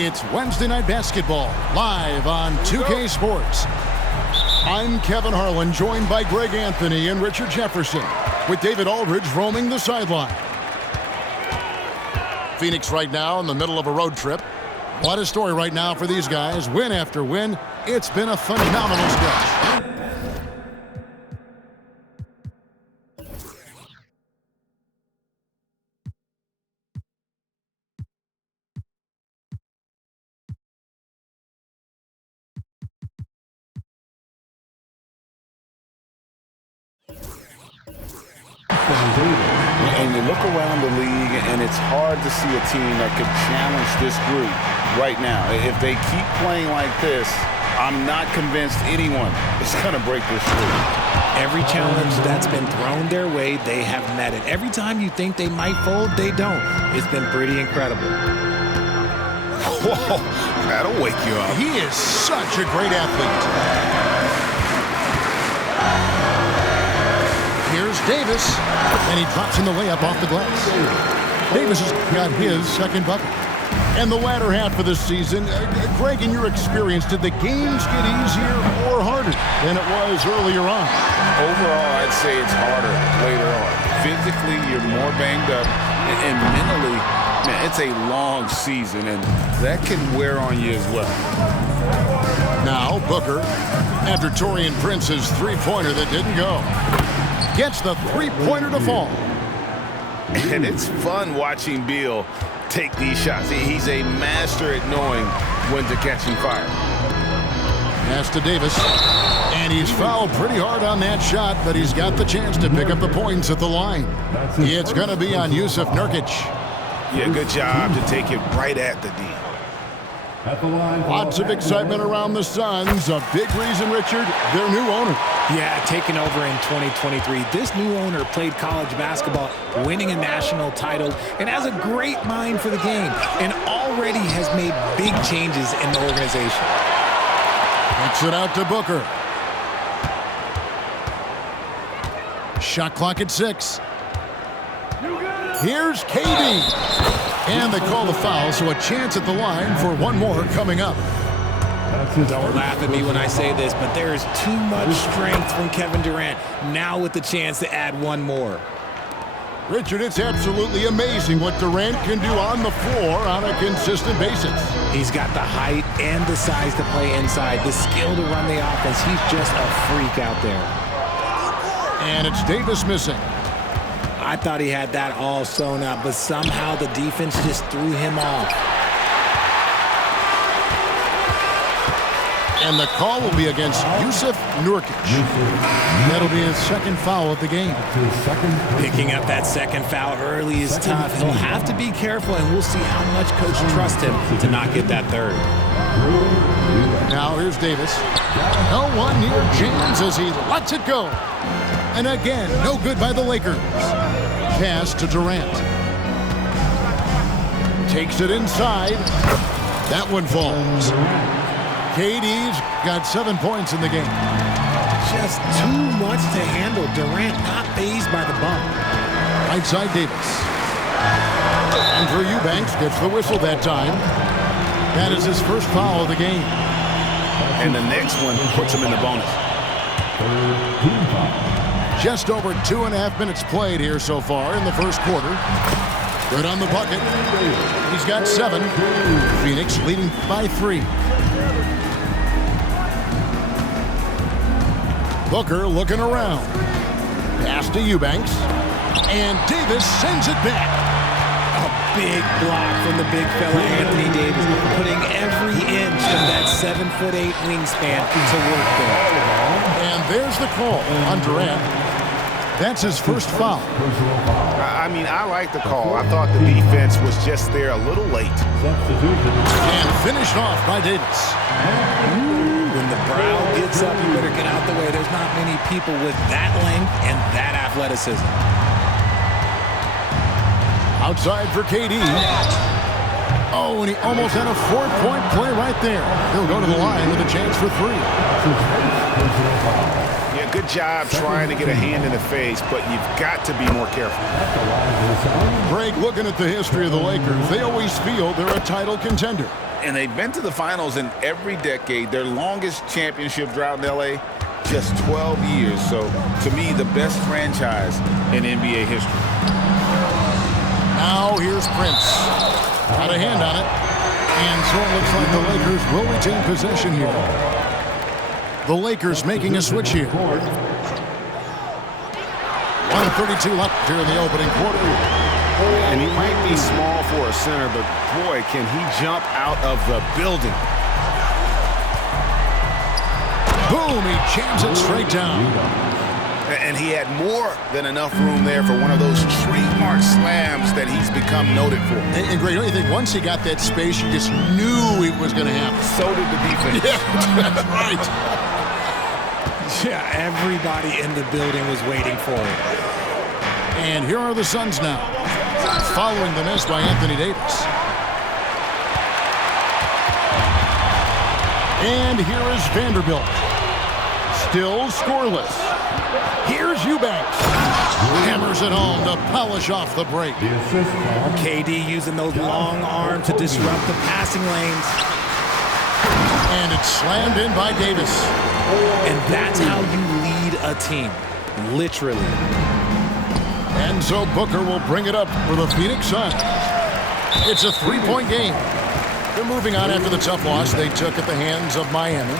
It's Wednesday Night Basketball, live on 2K Sports. I'm Kevin Harlan, joined by Greg Anthony and Richard Jefferson, with David Aldridge roaming the sideline. Phoenix right now in the middle of a road trip. What a story right now for these guys. Win after win. It's been a phenomenal stretch. And you look around the league, and it's hard to see a team that could challenge this group right now. If they keep playing like this, I'm not convinced anyone is going to break this through. Every challenge that's been thrown their way, they have met it. Every time you think they might fold, they don't. It's been pretty incredible. Whoa, that'll wake you up. He is such a great athlete. Here's Davis, and he drops in the layup off the glass. Davis has got his second bucket. And the latter half of this season, Greg, in your experience, did the games get easier or harder than it was earlier on? Overall, I'd say it's harder later on. Physically, you're more banged up, and mentally, man, it's a long season, and that can wear on you as well. Now, Booker, after Taurean Prince's three-pointer that didn't go, gets the three-pointer to fall. And it's fun watching Beal take these shots. He's a master at knowing when to catch him fire. Pass to Davis, and he's fouled pretty hard on that shot, but he's got the chance to pick up the points at the line. It's going to be on Jusuf Nurkic. Yeah, good job to take it right at the D. Lots of excitement around the Suns. A big reason, Richard, their new owner. Yeah, taking over in 2023. This new owner played college basketball, winning a national title, and has a great mind for the game, and already has made big changes in the organization. Kicks it out to Booker. Shot clock at 6. Here's KD. And they call the foul, so a chance at the line for one more coming up. Don't laugh at me when I say this, but there is too much strength from Kevin Durant, now with the chance to add one more. Richard, it's absolutely amazing what Durant can do on the floor on a consistent basis. He's got the height and the size to play inside, the skill to run the offense. He's just a freak out there. And it's Davis missing. I thought he had that all sewn up, but somehow the defense just threw him off. And the call will be against Jusuf Nurkic. That'll be his second foul of the game. Picking up that second foul early is tough. He'll have to be careful, and we'll see how much coach trusts him to not get that third. Now here's Davis. No one near James as he lets it go. And again, no good by the Lakers. Pass to Durant. Takes it inside. That one falls. KD's got 7 points in the game. Just too much to handle. Durant not fazed by the bump. Right side Davis. Andrew Eubanks gets the whistle that time. That is his first foul of the game. And the next one puts him in the bonus. Just over 2.5 minutes played here so far in the first quarter. Good on the bucket. He's got 7. Phoenix leading by 3. Booker looking around. Pass to Eubanks. And Davis sends it back. A big block from the big fella Anthony Davis, putting every inch of that 7'8" wingspan to work there. And there's the call on Durant. That's his first foul. I mean, I like the call. I thought the defense was just there a little late. And finished off by Davis. When the brow gets up, you better get out the way. There's not many people with that length and that athleticism. Outside for KD. Oh, and he almost had a 4-point play right there. He'll go to the line with a chance for 3. Yeah, good job trying to get a hand in the face, but you've got to be more careful. Greg, looking at the history of the Lakers, they always feel they're a title contender. And they've been to the finals in every decade. Their longest championship drought in L.A., just 12 years. So, to me, the best franchise in NBA history. Now here's Prince. Got a hand on it. And so it looks like the Lakers will retain possession here. The Lakers making a switch here. 1:32 left here in the opening quarter. And he might be small for a center, but boy, can he jump out of the building. Boom, he jams it straight down. And he had more than enough room there for one of those trademark slams that he's become noted for. And Greg, don't you think once he got that space, you just knew it was going to happen? So did the defense. Yeah, that's right. Yeah, everybody in the building was waiting for it. And here are the Suns now, following the miss by Anthony Davis. And here is Vanderbilt. Still scoreless. Here's Eubanks. Hammers it home to polish off the break. KD using those long arms to disrupt the passing lanes. And it's slammed in by Davis. And that's how you lead a team, literally. And so Booker will bring it up for the Phoenix Suns. It's a three-point game. They're moving on after the tough loss they took at the hands of Miami.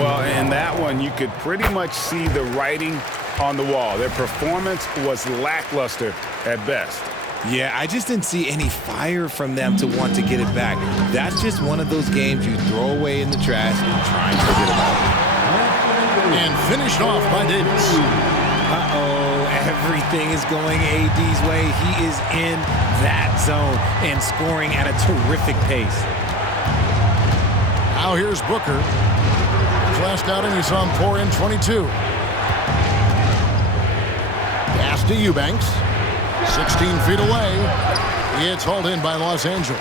Well, in that one, you could pretty much see the writing on the wall. Their performance was lackluster at best. Yeah, I just didn't see any fire from them to want to get it back. That's just one of those games you throw away in the trash and try and forget about it. And finished off by Davis. Uh-oh, everything is going AD's way. He is in that zone and scoring at a terrific pace. Now here's Booker. His last outing, we saw him pour in 22. Pass to Eubanks. 16 feet away. It's hauled in by Los Angeles.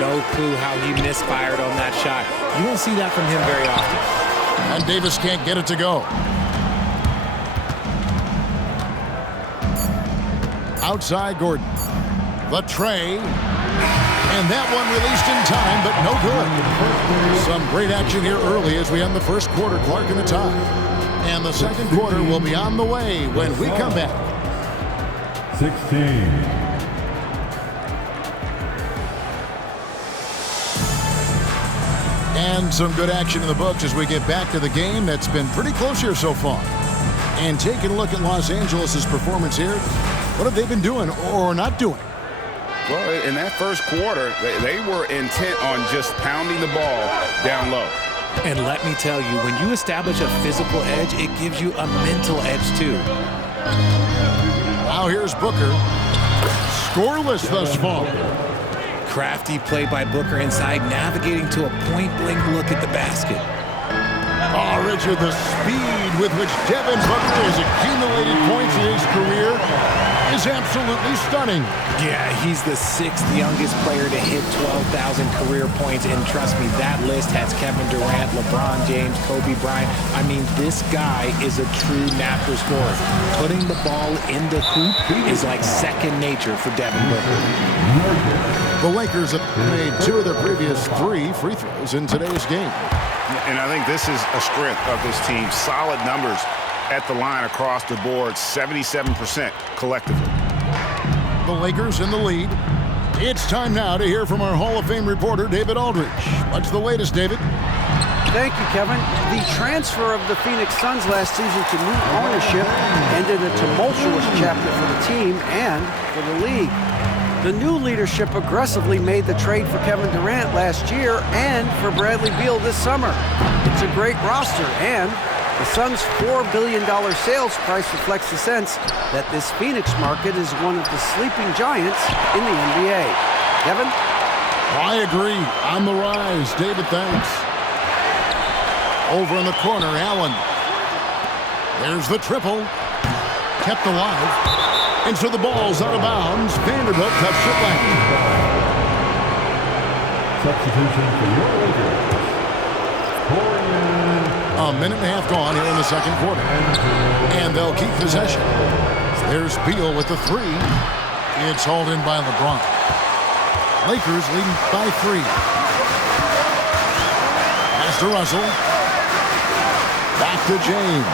No clue how he misfired on that shot. You don't see that from him very often. And Davis can't get it to go. Outside Gordon. The tray. And that one released in time, but no good. Some great action here early as we end the first quarter. Clark in the tie. And the second quarter will be on the way when we come back. 16. And some good action in the books as we get back to the game that's been pretty close here so far. And taking a look at Los Angeles' performance here, what have they been doing or not doing? Well, in that first quarter, they were intent on just pounding the ball down low. And let me tell you, when you establish a physical edge, it gives you a mental edge too. Now here's Booker. Scoreless thus far. Crafty play by Booker inside, navigating to a point-blank look at the basket. Oh, Richard, the speed with which Devin Booker has accumulated points in his career is absolutely stunning. Yeah, he's the 6th youngest player to hit 12,000 career points, and trust me, that list has Kevin Durant, LeBron James, Kobe Bryant. I mean, this guy is a true natural scorer. Putting the ball in the hoop is like second nature for Devin Booker. The Lakers have made 2 of their previous 3 free throws in today's game. And I think this is a strength of this team. Solid numbers at the line across the board, 77% collectively. The Lakers in the lead. It's time now to hear from our Hall of Fame reporter, David Aldridge. What's the latest, David? Thank you, Kevin. The transfer of the Phoenix Suns last season to new ownership ended a tumultuous chapter for the team and for the league. The new leadership aggressively made the trade for Kevin Durant last year and for Bradley Beal this summer. It's a great roster, and the Suns' $4 billion sales price reflects the sense that this Phoenix market is one of the sleeping giants in the NBA. Kevin? I agree. On the rise. David, thanks. Over in the corner, Allen. There's the triple. Kept alive. And so the ball's out of bounds. Vanderbilt cuts it back. Substitution for your Lakers. A minute and a half gone here in the second quarter. And they'll keep possession. There's Beal with the 3. It's hauled in by LeBron. Lakers leading by 3. Pass to Russell. Back to James.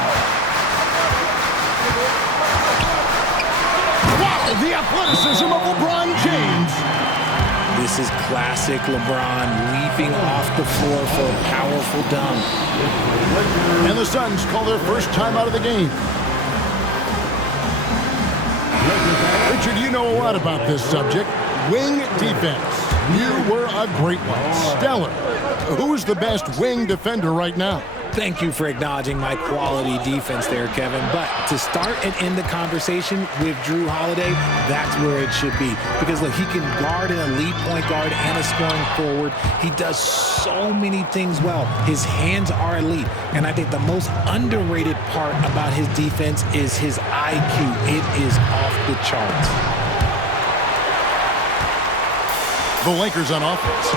Wow, the athleticism of LeBron James. This is classic LeBron leaping off the floor for a powerful dunk. And the Suns call their first time out of the game. Richard, you know a lot about this subject. Wing defense. You were a great one. Stellar. Who's the best wing defender right now? Thank you for acknowledging my quality defense there, Kevin. But to start and end the conversation with Jrue Holiday, that's where it should be. Because, look, he can guard an elite point guard and a scoring forward. He does so many things well. His hands are elite. And I think the most underrated part about his defense is his IQ. It is off the charts. The Lakers on offense.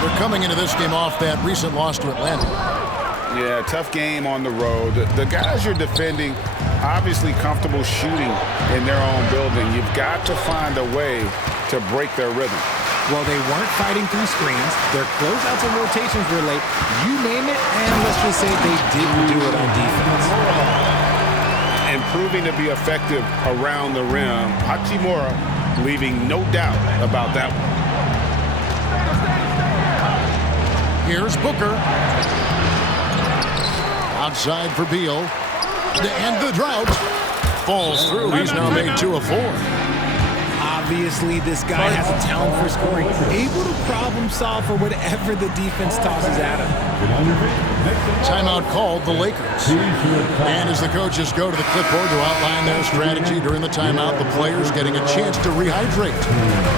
They're coming into this game off that recent loss to Atlanta. Yeah, tough game on the road. The guys you're defending, obviously comfortable shooting in their own building. You've got to find a way to break their rhythm. Well, they weren't fighting through screens. Their closeouts and rotations were late. You name it, and let's just say they didn't do it on defense. And proving to be effective around the rim, Hachimura leaving no doubt about that one. Here's Booker. Outside for Beal. And the drought falls through. He's now made 2 of 4. Obviously, this guy has a talent for scoring. Able to problem solve for whatever the defense tosses at him. Timeout called the Lakers. And as the coaches go to the clipboard to outline their strategy during the timeout, the players getting a chance to rehydrate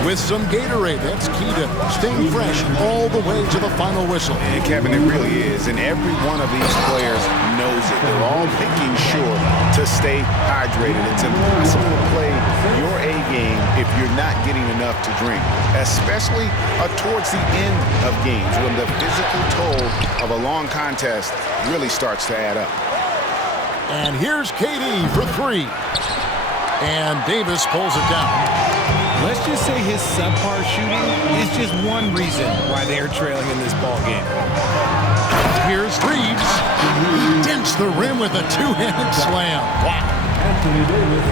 with some Gatorade. That's key to staying fresh all the way to the final whistle. And Kevin, it really is. And every one of these players knows it. They're all making sure to stay hydrated. It's impossible to play your A game if you're not getting enough to drink, especially towards the end of games when the physical toll of a long contest really starts to add up. And here's KD for 3. And Davis pulls it down. Let's just say his subpar shooting is just one reason why they're trailing in this ball game. Here's Reeves. He dents the rim with a 2-handed slam. Wow.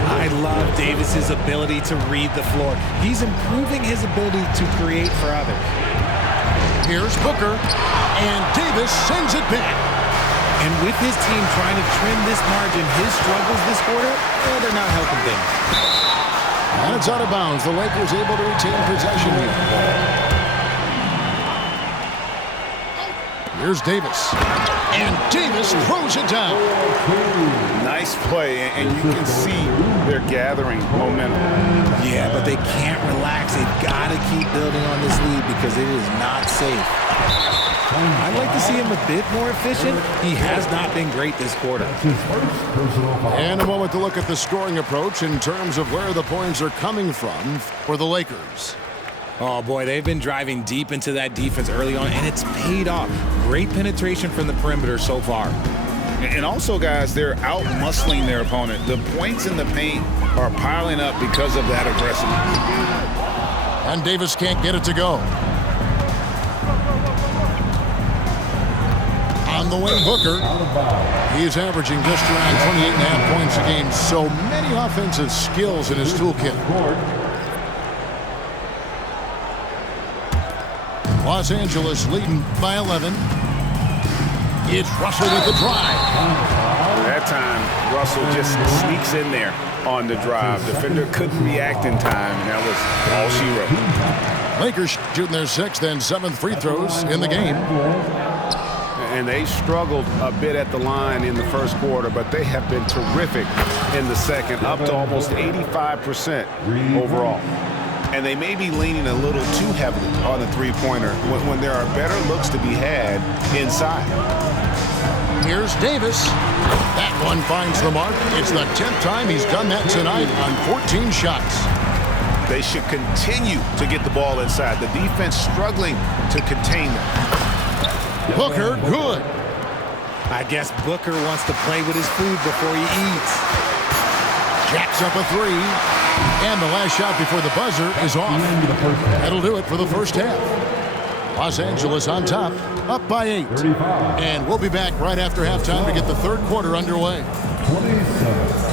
I love Davis's ability to read the floor. He's improving his ability to create for others. Here's Booker, and Davis sends it back. And with his team trying to trim this margin, his struggles this quarter, they're not helping things. And it's out of bounds. The Lakers able to retain possession here. Here's Davis. And Davis throws it down. Nice play, and you can see they're gathering momentum. Yeah, but they can't relax. They've got to keep building on this lead because it is not safe. I'd like to see him a bit more efficient. He has not been great this quarter. And a moment to look at the scoring approach in terms of where the points are coming from for the Lakers. Oh, boy, they've been driving deep into that defense early on, and it's paid off. Great penetration from the perimeter so far. And also, guys, they're out-muscling their opponent. The points in the paint are piling up because of that aggressiveness. And Davis can't get it to go. On the way, Booker. He's averaging just around 28.5 points a game. So many offensive skills in his toolkit. Los Angeles leading by 11. It's Russell with the drive. That time, Russell just sneaks in there on the drive. Defender couldn't react in time, and that was all she wrote. Lakers shooting their 6th and 7th free throws in the game. And they struggled a bit at the line in the first quarter, but they have been terrific in the second, up to almost 85% overall. And they may be leaning a little too heavily on the three-pointer when there are better looks to be had inside. Here's Davis. That one finds the mark. It's the 10th time he's done that tonight on 14 shots. They should continue to get the ball inside. The defense struggling to contain them. Booker, good. I guess Booker wants to play with his food before he eats. Jacks up a three. And the last shot before the buzzer is off. That'll do it for the first half. Los Angeles on top, up by 8. And we'll be back right after halftime to get the third quarter underway. 27.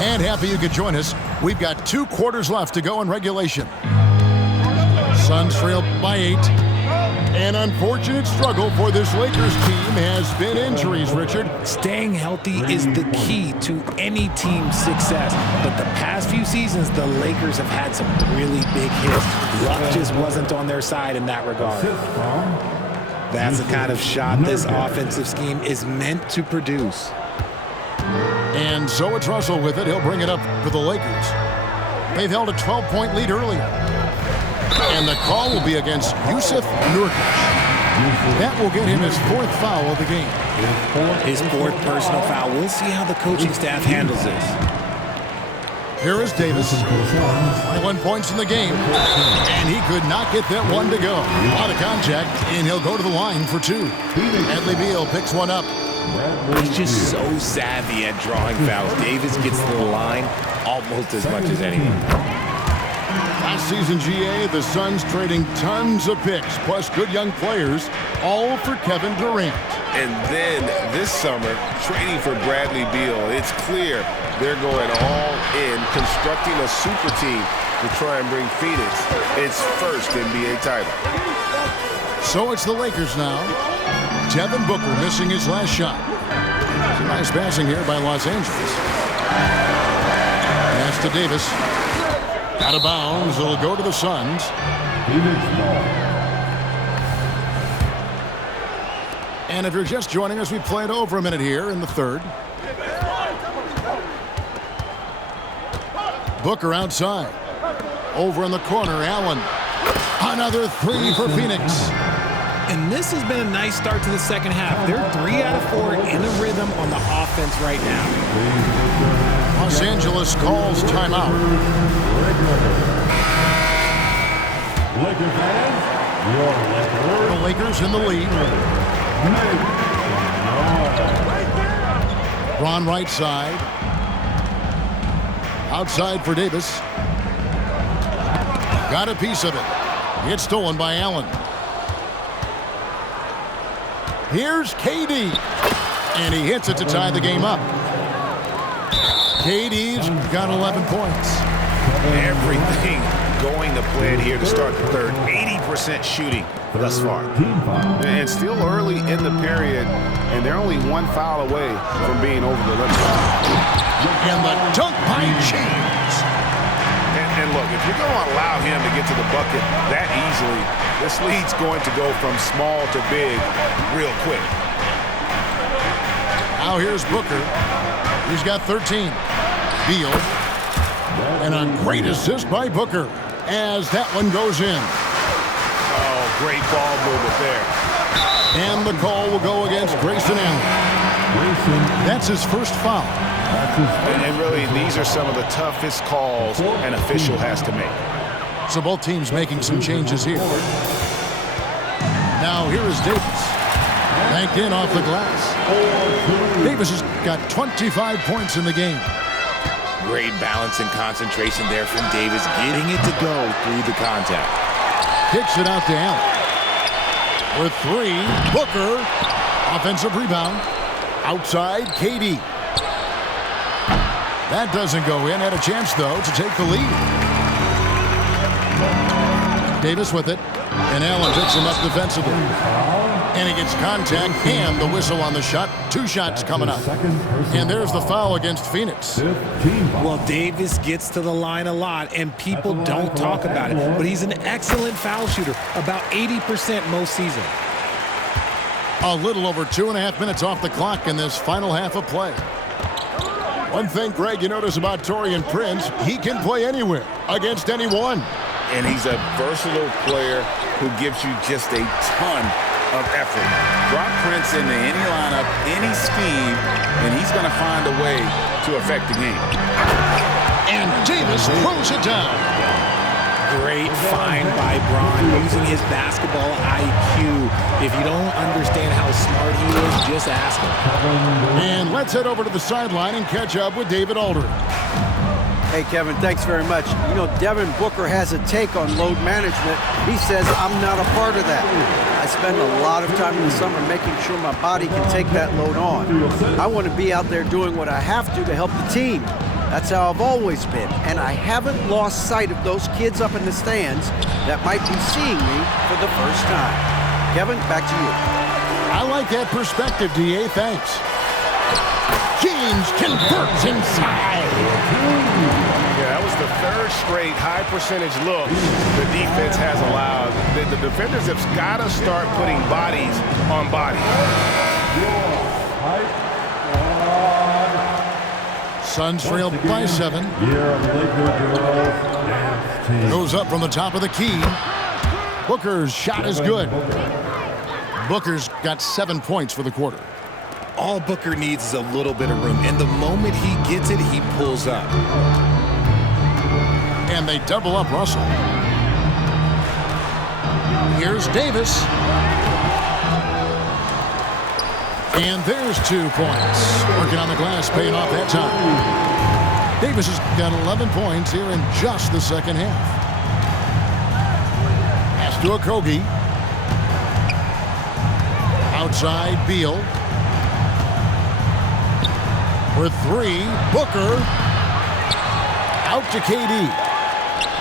And happy you could join us. We've got 2 quarters left to go in regulation. Suns trail by 8. An unfortunate struggle for this Lakers team has been injuries, Richard. Staying healthy is the key to any team's success. But the past few seasons, the Lakers have had some really big hits. Luck just wasn't on their side in that regard. That's the kind of shot this offensive scheme is meant to produce. And so it's Russell with it. He'll bring it up for the Lakers. They've held a 12-point lead earlier. And the call will be against Jusuf Nurkic. That will get him his 4th foul of the game. His 4th personal foul. We'll see how the coaching staff handles this. Here is Davis. 21 points in the game. And he could not get that one to go. A lot of contact, and he'll go to the line for 2. Bradley Beal picks one up. He's just so savvy at drawing fouls. Davis gets to the line almost as much as anyone. Last season, GA, the Suns trading tons of picks, plus good young players, all for Kevin Durant. And then this summer, trading for Bradley Beal. It's clear they're going all in, constructing a super team to try and bring Phoenix its first NBA title. So it's the Lakers now. Devin Booker missing his last shot. It's a nice passing here by Los Angeles. Pass to Davis. Out of bounds. It'll go to the Suns. And if you're just joining us, we played over a minute here in the third. Booker outside. Over in the corner, Allen. Another 3 for Phoenix. And this has been a nice start to the second half. They're 3 out of 4 in a rhythm on the offense right now. Los Angeles calls timeout. Laker fans, your The Lakers in the lead. Ron right side. Outside for Davis. Got a piece of it. It's stolen by Allen. Here's KD. And he hits it to tie the game up. KD's got 11 points. Everything going to plan here to start the third. 80% shooting thus far. And still early in the period, and they're only 1 foul away from being over the limit. And the dunk by James. And look, if you're going to allow him to get to the bucket that easily, this lead's going to go from small to big real quick. Now here's Booker. He's got 13. Beal. And a great assist by Booker as that one goes in. Oh, great ball movement there. And the call will go against Grayson Allen. That's his first foul. And really, these are some of the toughest calls an official has to make. So both teams making some changes here. Now here is Davis. Banked in off the glass. Davis has got 25 points in the game. Great balance and concentration there from Davis, getting it to go through the contact. Kicks it out to Allen. With 3, Booker. Offensive rebound. Outside, KD. That doesn't go in. Had a chance, though, to take the lead. Davis with it. And Allen picks him up defensively. And he gets contact and the whistle on the shot. 2 shots coming up. And there's the foul against Phoenix. Well, Davis gets to the line a lot, and people don't talk about it. But he's an excellent foul shooter, about 80% most seasons. A little over 2.5 minutes off the clock in this final half of play. One thing, Greg, you notice about Taurean Prince, he can play anywhere, against anyone. And he's a versatile player who gives you just a ton of effort. Drop Prince into any lineup, any scheme, and he's going to find a way to affect the game. And Davis throws it down. Great find by Bron, using his basketball IQ. If you don't understand how smart he is, just ask him. And let's head over to the sideline and catch up with David Aldridge. Hey, Kevin, thanks very much. You know, Devin Booker has a take on load management. He says, I'm not a part of that. I spend a lot of time in the summer making sure my body can take that load on. I want to be out there doing what I have to help the team. That's how I've always been. And I haven't lost sight of those kids up in the stands that might be seeing me for the first time. Kevin, back to you. I like that perspective, D.A. Thanks. James converts inside. Yeah, that was the third straight high percentage look the defense has allowed. The defenders have got to start putting bodies on bodies. Suns trail by 7. Goes up from the top of the key. Booker's shot is good. Booker's got 7 points for the quarter. All Booker needs is a little bit of room, and the moment he gets it, he pulls up. And they double up Russell. Here's Davis. And there's 2 points. Working on the glass, paying off that time. Davis has got 11 points here in just the second half. Pass to Okogie. Outside, Beal. For 3, Booker. Out to KD.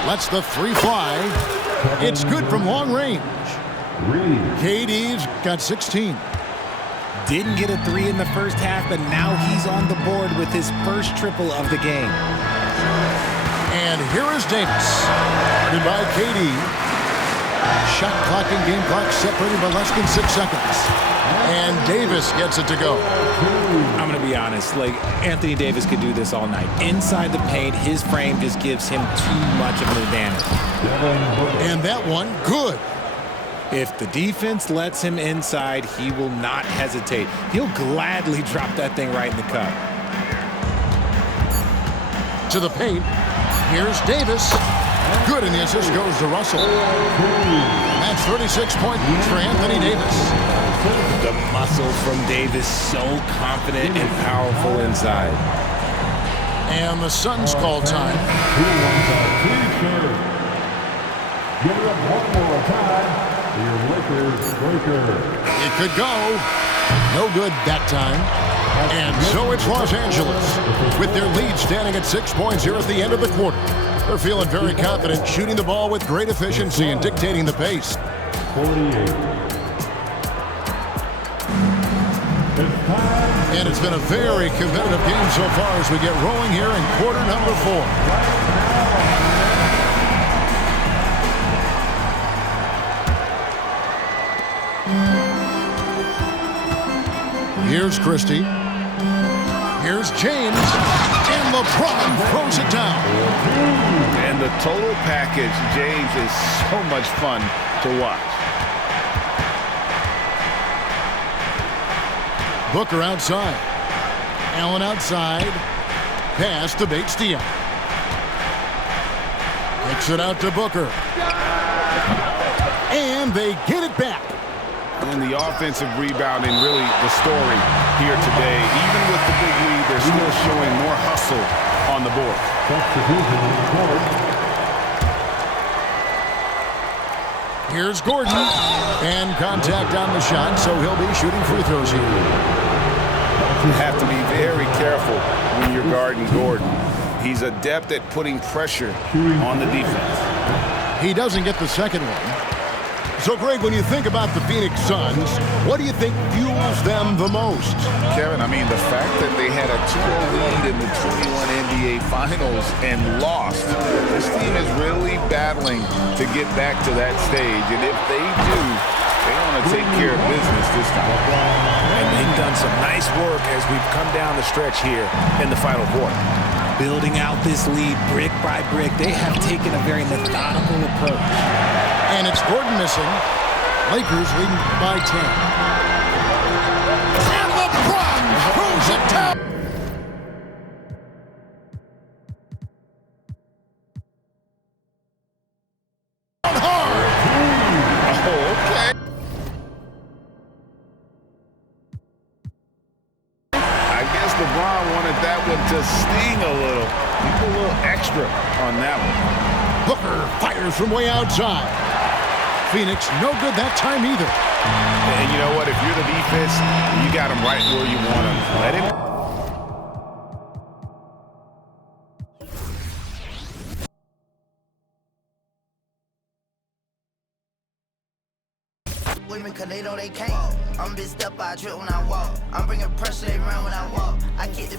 Lets the 3 fly. It's good from long range. KD's got 16. Didn't get a 3 in the first half, but now he's on the board with his first triple of the game. And here is Davis. Guarded by KD. Shot clock and game clock separated by less than 6 seconds. And Davis gets it to go. I'm going to be honest, like Anthony Davis could do this all night. Inside the paint, his frame just gives him too much of an advantage. And that one, good. If the defense lets him inside, he will not hesitate. He'll gladly drop that thing right in the cup. To the paint. Here's Davis. Good, and the assist goes to Russell. That's 36 points for Anthony Davis. The muscle from Davis, so confident and powerful inside. And the Suns call time. Give it up one more time. Your Lakers breaker. It could go. No good that time. And so it's Los Angeles with their lead standing at 6 points here at the end of the quarter. They're feeling very confident, shooting the ball with great efficiency and dictating the pace. 48. And it's been a very competitive game so far as we get rolling here in quarter number 4. Here's Christie. Here's James. And LeBron throws it down. And the total package, James, is so much fun to watch. Booker outside. Allen outside. Pass to Bates-Diop. Kicks it out to Booker. And they get it back. And the offensive rebounding, really the story here today. Even with the big lead, they're still showing more hustle on the board. Here's Gordon. And contact on the shot, so he'll be shooting free throws here. You have to be very careful when you're guarding Gordon. He's adept at putting pressure on the defense. He doesn't get the second one. So, Greg, when you think about the Phoenix Suns, what do you think fuels them the most? Kevin, I mean, the fact that they had a 2-0 lead in the 21 NBA Finals and lost. This team is really battling to get back to that stage. And if they do, they want to take care of business this time. And they've done some nice work as we've come down the stretch here in the final quarter. Building out this lead brick by brick, they have taken a very methodical approach. And it's Gordon missing. Lakers leading by 10. And LeBron throws it down. to sting a little. You put a little extra on that one. Booker fires from way outside. Phoenix no good that time either. And you know what? If you're the defense, you got him right where you want him. Let him. Women, cause they know they can't. I'm big step, I drip when I walk. I'm bringing pressure, they run when I walk. I get the